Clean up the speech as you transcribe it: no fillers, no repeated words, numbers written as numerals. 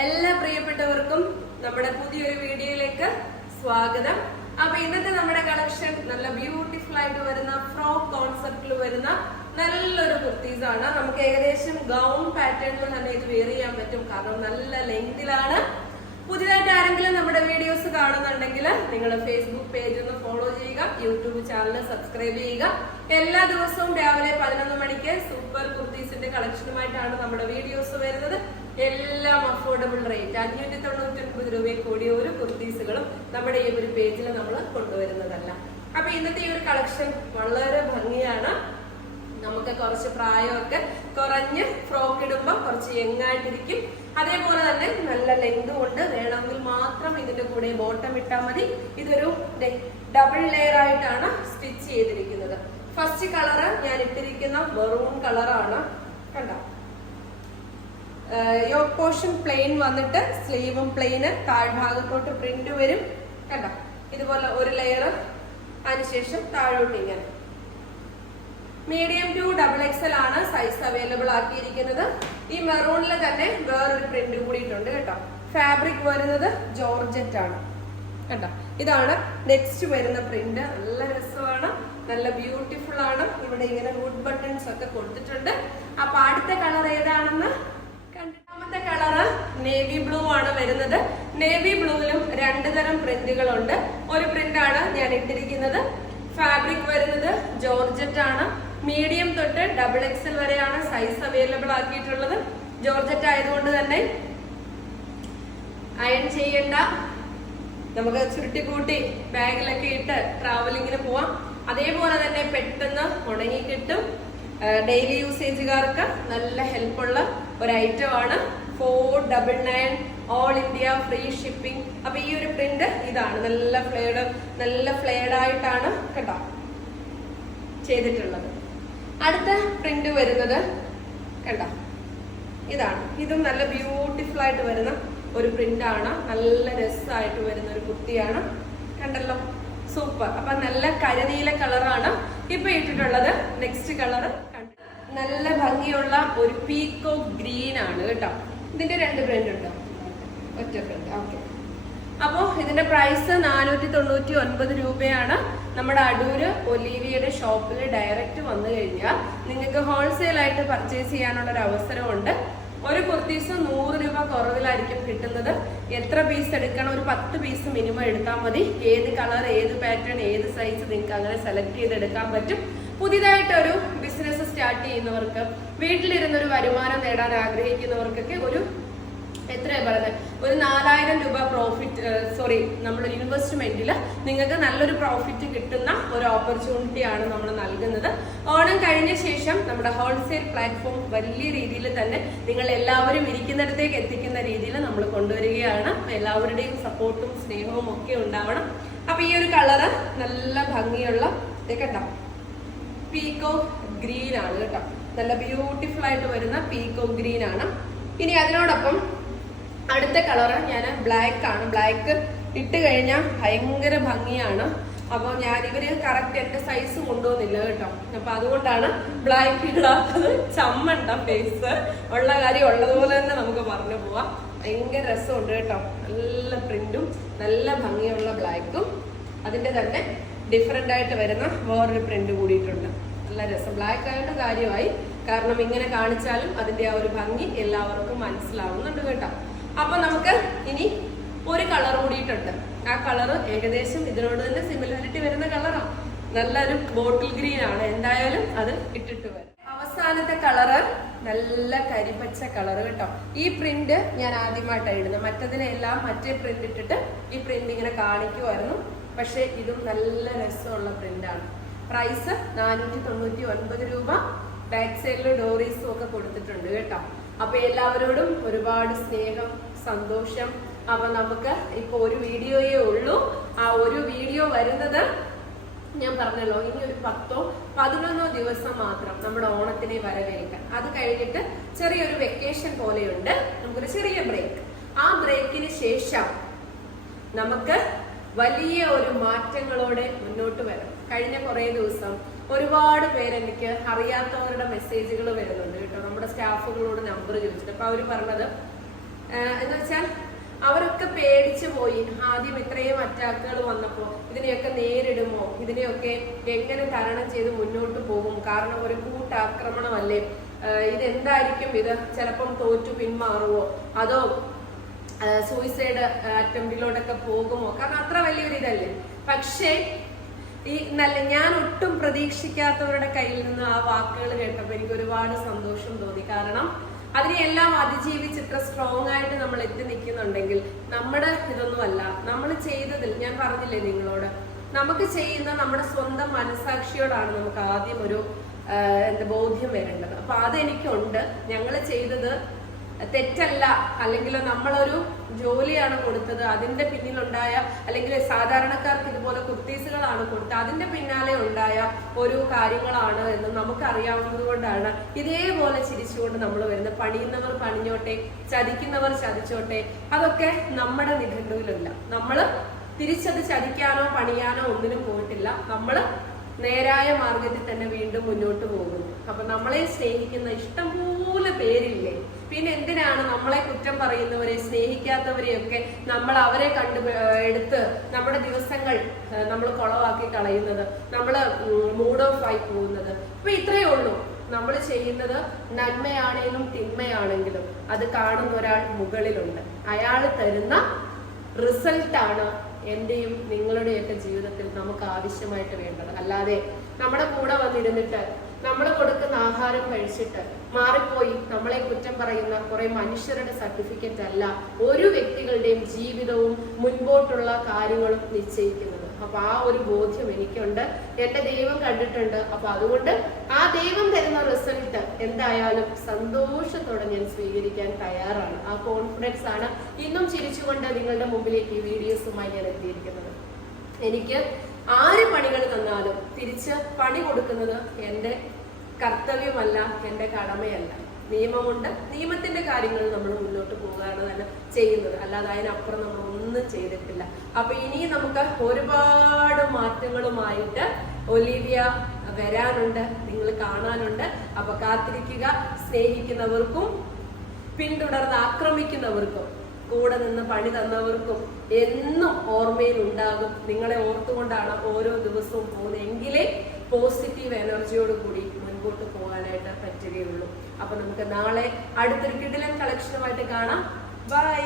എല്ലാ പ്രിയപ്പെട്ടവർക്കും നമ്മുടെ പുതിയൊരു വീഡിയോയിലേക്ക് സ്വാഗതം. അപ്പൊ ഇന്നത്തെ നമ്മുടെ കളക്ഷൻ നല്ല ബ്യൂട്ടിഫുൾ ആയിട്ട് വരുന്ന ഫ്രോക്ക് കോൺസെപ്റ്റിൽ വരുന്ന നല്ലൊരു കുർത്തീസ് ആണ്. നമുക്ക് ഏകദേശം ഗൗൺ പാറ്റേണിൽ തന്നെ ഇത് വെയർ ചെയ്യാൻ പറ്റും, കാരണം നല്ല ലെങ്തിലാണ്. പുതിയതായിട്ട് ആരെങ്കിലും നമ്മുടെ വീഡിയോസ് കാണുന്നുണ്ടെങ്കിൽ നിങ്ങൾ ഫേസ്ബുക്ക് പേജ് ഒന്ന് ഫോളോ ചെയ്യുക, യൂട്യൂബ് ചാനൽ സബ്സ്ക്രൈബ് ചെയ്യുക. എല്ലാ ദിവസവും രാവിലെ 11 മണിക്ക് സൂപ്പർ കുർത്തീസിന്റെ കളക്ഷനുമായിട്ടാണ് നമ്മുടെ വീഡിയോസ് വരുന്നത്. എല്ലാം അഫോർഡബിൾ റേറ്റ്, 599 രൂപയിൽ കൂടിയ ഒരു കുർത്തീസുകളും നമ്മുടെ ഈ ഒരു പേജിൽ നമ്മൾ കൊണ്ടുവരുന്നതല്ല. അപ്പൊ ഇന്നത്തെ ഈ ഒരു കളക്ഷൻ വളരെ ഭംഗിയാണ്. നമുക്ക് കുറച്ച് പ്രായമൊക്കെ കുറഞ്ഞ് ഫ്രോക്ക് ഇടുമ്പോൾ കുറച്ച് യങ്ങായിട്ടിരിക്കും. അതേപോലെ തന്നെ നല്ല ലെങ്തും ഉണ്ട്. വേണമെങ്കിൽ മാത്രം ഇതിന്റെ കൂടെ ബോട്ടം ഇട്ടാൽ മതി. ഇതൊരു ഡബിൾ ലെയർ ആയിട്ടാണ് സ്റ്റിച്ച് ചെയ്തിരിക്കുന്നത്. ഫസ്റ്റ് കളറ് ഞാൻ ഇട്ടിരിക്കുന്ന മെറൂൺ കളറാണ്. കണ്ടോ, യോക്ക് പോർഷൻ പ്ലെയിൻ വന്നിട്ട് സ്ലീവും പ്ലെയിന്, താഴ്ഭാഗത്തോട്ട് പ്രിന്റ് വരും. കണ്ടോ, ഇതുപോലെ ഒരു ലെയർ, അതിനുശേഷം താഴോട്ട് ഇങ്ങനെ. മീഡിയം ടു XXL ആണ് സൈസ് അവൈലബിൾ ആക്കിയിരിക്കുന്നത്. ഈ മെറൂണിൽ തന്നെ വേറൊരു പ്രിന്റ് കൂടിയിട്ടുണ്ട് കേട്ടോ. ഫാബ്രിക് വരുന്നത് ജോർജറ്റ് ആണ്. കേട്ടോ, ഇതാണ് നെക്സ്റ്റ് വരുന്ന പ്രിന്റ്. നല്ല രസമാണ്, നല്ല ബ്യൂട്ടിഫുൾ ആണ്. ഇവിടെ ഇങ്ങനെ വുഡ് ബട്ടൺസ് ഒക്കെ കൊടുത്തിട്ടുണ്ട്. അപ്പൊ അടുത്ത കളർ ഏതാണെന്ന് രണ്ടാമത്തെ കളറ് നേവി ബ്ലൂ ആണ് വരുന്നത്. നേവി ബ്ലൂവിലും 2 തരം പ്രിന്റുകളുണ്ട്. ഒരു പ്രിന്റാണ് ഞാൻ ഇട്ടിരിക്കുന്നത്. ഫാബ്രിക് വരുന്നത് ജോർജറ്റ് ആണ്. മീഡിയം തൊട്ട് XXL വരെയാണ് സൈസ് അവൈലബിൾ ആക്കിയിട്ടുള്ളത്. ജോർജറ്റ് ആയതുകൊണ്ട് തന്നെ അയൺ ചെയ്യണ്ട, നമുക്ക് ചുരുട്ടി കൂട്ടി ബാഗിലൊക്കെ ഇട്ട് ട്രാവലിങ്ങിന് പോവാം. അതേപോലെ തന്നെ പെട്ടെന്ന് ഉണങ്ങി കിട്ടും. ഡെയിലി യൂസേജുകാർക്ക് നല്ല ഹെൽപ്പുള്ള ഒരു ഐറ്റം ആണ്. 499 ഓൾ ഇന്ത്യ ഫ്രീ ഷിപ്പിംഗ്. അപ്പൊ ഈ ഒരു പ്രിന്റ് ഇതാണ്. നല്ല ഫ്ലെയർഡ് ആയിട്ടാണ് കേട്ടോ ചെയ്തിട്ടുള്ളത്. അടുത്ത പ്രിന്റ് വരുന്നത് കണ്ടോ, ഇതാണ്. ഇതും നല്ല ബ്യൂട്ടിഫുൾ ആയിട്ട് വരുന്ന ഒരു പ്രിന്റ് ആണ്. നല്ല രസമായിട്ട് വരുന്ന ഒരു കുർത്തിയാണ്. കണ്ടല്ലോ, സൂപ്പർ. അപ്പൊ നല്ല കരിനീല കളറാണ് ഇപ്പൊ ഇട്ടിട്ടുള്ളത്. നെക്സ്റ്റ് കളർ നല്ല ഭംഗിയുള്ള ഒരു പീക്കോ ഗ്രീൻ ആണ് കേട്ടോ. ഇതിന്റെ 2 പ്രിന്റ് ഉണ്ടോ? ഒറ്റ പ്രിന്റ്. ഓക്കെ. അപ്പോ ഇതിന്റെ പ്രൈസ് 499 രൂപയാണ്. നമ്മുടെ അടൂര് ഒലീവിയുടെ ഷോപ്പിൽ ഡയറക്റ്റ് വന്നു കഴിഞ്ഞാൽ നിങ്ങൾക്ക് ഹോൾസെയിൽ ആയിട്ട് പർച്ചേസ് ചെയ്യാനുള്ള ഒരു അവസരമുണ്ട്. ഒരു കുർത്തീസ് 100 രൂപ കുറവിലായിരിക്കും കിട്ടുന്നത്. എത്ര പീസ് എടുക്കണം? ഒരു 10 പീസ് മിനിമം എടുത്താൽ മതി. ഏത് കളർ, ഏത് പാറ്റേൺ, ഏത് സൈസ് നിങ്ങൾക്ക് അങ്ങനെ സെലക്ട് ചെയ്തെടുക്കാൻ പറ്റും. പുതിയതായിട്ട് ഒരു ബിസിനസ് സ്റ്റാർട്ട് ചെയ്യുന്നവർക്ക്, വീട്ടിലിരുന്നൊരു വരുമാനം നേടാൻ ആഗ്രഹിക്കുന്നവർക്കൊക്കെ ഒരു എത്രയാ പറയുന്നത്, ഒരു 4000 രൂപ പ്രോഫിറ്റ്, നമ്മളൊരു ഇൻവെസ്റ്റ്മെന്റിൽ നിങ്ങൾക്ക് നല്ലൊരു പ്രോഫിറ്റ് കിട്ടുന്ന ഒരു ഓപ്പർച്യൂണിറ്റിയാണ് നമ്മൾ നൽകുന്നത്. ഓണം കഴിഞ്ഞ ശേഷം നമ്മുടെ ഹോൾസെയിൽ പ്ലാറ്റ്ഫോം വലിയ രീതിയിൽ തന്നെ നിങ്ങൾ എല്ലാവരും ഇരിക്കുന്നിടത്തേക്ക് എത്തിക്കുന്ന രീതിയിൽ നമ്മൾ കൊണ്ടുവരികയാണ്. എല്ലാവരുടെയും സപ്പോർട്ടും സ്നേഹവും ഒക്കെ ഉണ്ടാവണം. അപ്പൊ ഈ ഒരു കളറ് നല്ല ഭംഗിയുള്ള കേട്ടോ പീക്കോ ഗ്രീൻ ആണ് കേട്ടോ. നല്ല ബ്യൂട്ടിഫുൾ ആയിട്ട് വരുന്ന പീക്കോ ഗ്രീൻ ആണ്. ഇനി അതിനോടൊപ്പം അടുത്ത കളറ് ഞാൻ ബ്ലാക്ക് ആണ്. ബ്ലാക്ക് ഇട്ട് കഴിഞ്ഞാൽ ഭയങ്കര ഭംഗിയാണ്. അപ്പൊ ഇവര് കറക്റ്റ് എന്റെ സൈസ് കൊണ്ടുപോകുന്നില്ല കേട്ടോ. അപ്പൊ അതുകൊണ്ടാണ് ബ്ലാക്ക് ഇടാത്തത്. ചമ്മണ്ട ഫേസ്, ഉള്ള കാര്യം ഉള്ളതുപോലെ തന്നെ നമുക്ക് പറഞ്ഞു പോവാം. ഭയങ്കര രസമുണ്ട് കേട്ടോ. നല്ല പ്രിന്റും നല്ല ഭംഗിയുള്ള ബ്ലാക്കും, അതിന്റെ തന്നെ ഡിഫറെന്റ് ആയിട്ട് വരുന്ന വേറൊരു പ്രിന്റ് കൂടിയിട്ടുണ്ട്. നല്ല രസം. ബ്ലാക്ക് ആയിട്ട് കാര്യമായി, കാരണം ഇങ്ങനെ കാണിച്ചാലും അതിന്റെ ആ ഒരു ഭംഗി എല്ലാവർക്കും മനസ്സിലാവുന്നുണ്ട് കേട്ടോ. അപ്പൊ നമുക്ക് ഇനി ഒരു കളർ കൂടിയിട്ടുണ്ട്. ആ കളറ് ഏകദേശം ഇതിനോട് തന്നെ സിമിലാരിറ്റി വരുന്ന കളറാണ്. നല്ലൊരു ബോട്ടിൽ ഗ്രീൻ ആണ്. എന്തായാലും അത് ഇട്ടിട്ട് വരും. അവസാനത്തെ കളറ് നല്ല കരിപ്പച്ച കളറ് കേട്ടോ. ഈ പ്രിന്റ് ഞാൻ ആദ്യമായിട്ടാണ് ഇടുന്നത്. മറ്റതിനെല്ലാം മറ്റേ പ്രിന്റ് ഇട്ടിട്ട് ഈ പ്രിന്റ് ഇങ്ങനെ കാണിക്കുമായിരുന്നു. പക്ഷെ ഇതും നല്ല രസമുള്ള പ്രിന്റാണ്. പ്രൈസ് 499 രൂപ. ബാക്ക് സൈഡിൽ ഡോറീസും ഒക്കെ കൊടുത്തിട്ടുണ്ട് കേട്ടോ. അപ്പൊ എല്ലാവരോടും ഒരുപാട് സ്നേഹം, സന്തോഷം. അപ്പൊ നമുക്ക് ഇപ്പൊ ഒരു വീഡിയോയേ ഉള്ളൂ. ആ ഒരു വീഡിയോ വരുന്നത് ഞാൻ പറഞ്ഞല്ലോ, ഇനി ഒരു 10-11 ദിവസം മാത്രം നമ്മുടെ ഓണത്തിനെ വരവേൽക്കാൻ. അത് കഴിഞ്ഞിട്ട് ചെറിയൊരു വെക്കേഷൻ പോലെയുണ്ട്, നമുക്കൊരു ചെറിയ ബ്രേക്ക്. ആ ബ്രേക്കിന് ശേഷം നമുക്ക് വലിയ ഒരു മാറ്റങ്ങളോടെ മുന്നോട്ട് വരണം. കഴിഞ്ഞ കുറേ ദിവസം ഒരുപാട് പേരെനിക്ക് അറിയാത്തവരുടെ മെസ്സേജുകൾ വരുന്നുണ്ട് കേട്ടോ. നമ്മുടെ സ്റ്റാഫുകളോട് നമ്പർ ചോദിച്ചിട്ട് അപ്പൊ അവര് പറഞ്ഞത് എന്ന് വെച്ചാൽ അവരൊക്കെ പേടിച്ചു പോയി. ആദ്യം ഇത്രയും അറ്റാക്കുകൾ വന്നപ്പോൾ ഇതിനെയൊക്കെ നേരിടുമോ, ഇതിനെയൊക്കെ എങ്ങനെ തരണം ചെയ്ത് മുന്നോട്ട് പോകും, കാരണം ഒരു കൂട്ടാക്രമണമല്ലേ, ഇതെന്തായിരിക്കും, ഇത് ചിലപ്പം തോറ്റു പിന്മാറുമോ, അതോ സൂയിസൈഡ് അറ്റംപ്റ്റിലോട്ടൊക്കെ പോകുമോ, കാരണം അത്ര വലിയൊരു ഇതല്ലേ. പക്ഷേ ഞാൻ ഒട്ടും പ്രതീക്ഷിക്കാത്തവരുടെ കയ്യിൽ നിന്ന് ആ വാക്കുകൾ കേട്ടപ്പോൾ എനിക്ക് ഒരുപാട് സന്തോഷം തോന്നി. കാരണം അതിനെയെല്ലാം അതിജീവിച്ച് ഇത്ര സ്ട്രോങ് ആയിട്ട് നമ്മൾ എത്തി നിൽക്കുന്നുണ്ടെങ്കിൽ നമ്മുടെ ഇതൊന്നുമല്ല, നമ്മൾ ചെയ്തതിൽ ഞാൻ പറഞ്ഞില്ലേ നിങ്ങളോട്, നമുക്ക് ചെയ്യുന്ന നമ്മുടെ സ്വന്തം മനസാക്ഷിയോടാണ് നമുക്ക് ആദ്യം ഒരു ബോധ്യം വരേണ്ടത്. അപ്പൊ അതെനിക്കുണ്ട്. ഞങ്ങൾ ചെയ്തത് തെറ്റല്ല, അല്ലെങ്കിൽ നമ്മളൊരു ജോലിയാണ് കൊടുത്തത്, അതിന്റെ പിന്നിലുണ്ടായ, അല്ലെങ്കിൽ സാധാരണക്കാർക്ക് ഇതുപോലെ കുർത്തീസുകളാണ് കൊടുത്തത്, അതിന്റെ പിന്നാലെ ഉണ്ടായ ഒരു കാര്യങ്ങളാണ് എന്ന് നമുക്ക് അറിയാവുന്നത് കൊണ്ടാണ് ഇതേപോലെ ചിരിച്ചുകൊണ്ട് നമ്മൾ വരുന്നത്. പണിയുന്നവർ പണിഞ്ഞോട്ടെ, ചതിക്കുന്നവർ ചതിച്ചോട്ടെ, അതൊക്കെ നമ്മുടെ നിഘണ്ടുവിലല്ല. നമ്മൾ തിരിച്ചത് ചതിക്കാനോ പണിയാനോ ഒന്നിനും പോയിട്ടില്ല. നമ്മൾ നേരായ മാർഗത്തിൽ തന്നെ വീണ്ടും മുന്നോട്ട് പോകുന്നു. അപ്പൊ നമ്മളെ സ്നേഹിക്കുന്ന ഇഷ്ടംപോലെ പേരില്ലേ, പിന്നെ എന്തിനാണ് നമ്മളെ കുറ്റം പറയുന്നവരെ, സ്നേഹിക്കാത്തവരെയൊക്കെ നമ്മൾ അവരെ എടുത്ത് നമ്മുടെ ദിവസങ്ങൾ നമ്മൾ കുളവാക്കി കളയുന്നത്, നമ്മൾ മൂഡ് ഓഫ് ആയി പോകുന്നത്. അപ്പൊ ഇത്രയേ ഉള്ളൂ. നമ്മൾ ചെയ്യുന്നത് നന്മയാണെങ്കിലും തിന്മയാണെങ്കിലും അത് കാണുന്ന ഒരാൾ മുകളിലുണ്ട്. അയാൾ തരുന്ന റിസൾട്ടാണ് എന്റെയും നിങ്ങളുടെയൊക്കെ ജീവിതത്തിൽ നമുക്ക് ആവശ്യമായിട്ട് വേണ്ടത്. അല്ലാതെ നമ്മുടെ കൂടെ വന്നിരുന്നിട്ട് നമ്മൾ കൊടുക്കുന്ന ആഹാരം കഴിച്ചിട്ട് മാറിപ്പോയി നമ്മളെ കുറ്റം പറയുന്ന കുറെ മനുഷ്യരുടെ സർട്ടിഫിക്കറ്റ് അല്ല ഒരു വ്യക്തികളുടെയും ജീവിതവും മുൻപോട്ടുള്ള കാര്യങ്ങളും നിശ്ചയിക്കുന്നത്. അപ്പൊ ആ ഒരു ബോധ്യം എനിക്കുണ്ട്, എന്റെ ദൈവം കണ്ടിട്ടുണ്ട്. അപ്പൊ അതുകൊണ്ട് ആ ദൈവം തരുന്ന റിസൾട്ട് എന്തായാലും സന്തോഷത്തോടെ ഞാൻ സ്വീകരിക്കാൻ തയ്യാറാണ്. ആ കോൺഫിഡൻസ് ആണ് ഇന്നും ചിരിച്ചുകൊണ്ട് നിങ്ങളുടെ മുമ്പിലേക്ക് ഈ വീഡിയോസുമായി ഞാൻ എത്തിയിരിക്കുന്നത്. എനിക്ക് ആര് പണികൾ തന്നാലും തിരിച്ച് പണി കൊടുക്കുന്നത് എൻ്റെ കർത്തവ്യമല്ല, എൻ്റെ കടമയല്ല. നിയമമുണ്ട്, നിയമത്തിന്റെ കാര്യങ്ങൾ നമ്മൾ മുന്നോട്ട് പോവുകയാണ് തന്നെ ചെയ്യുന്നത്, അല്ലാതെ അതിനപ്പുറം നമ്മൾ ഒന്നും ചെയ്തിട്ടില്ല. അപ്പൊ ഇനി നമുക്ക് ഒരുപാട് മാറ്റങ്ങളുമായിട്ട് ഒലിവിയ വരാനുണ്ട്, നിങ്ങൾ കാണാനുണ്ട്. അപ്പൊ കാത്തിരിക്കുക. സ്നേഹിക്കുന്നവർക്കും പിന്തുടർന്ന് ആക്രമിക്കുന്നവർക്കും കൂടെ നിന്ന് പണി തന്നവർക്കും എന്നും ഓർമ്മയിൽ ഉണ്ടാകും. നിങ്ങളെ ഓർത്തുകൊണ്ടാണ് ഓരോ ദിവസവും പോകുന്നത്. എങ്കിലേ പോസിറ്റീവ് എനർജിയോട് കൂടി മുൻപോട്ട് പോകാനായിട്ട് പറ്റുകയുള്ളൂ. അപ്പൊ നമുക്ക് നാളെ അടുത്തൊരു കിടിലൻ കളക്ഷനുമായിട്ട് കാണാം. ബൈ.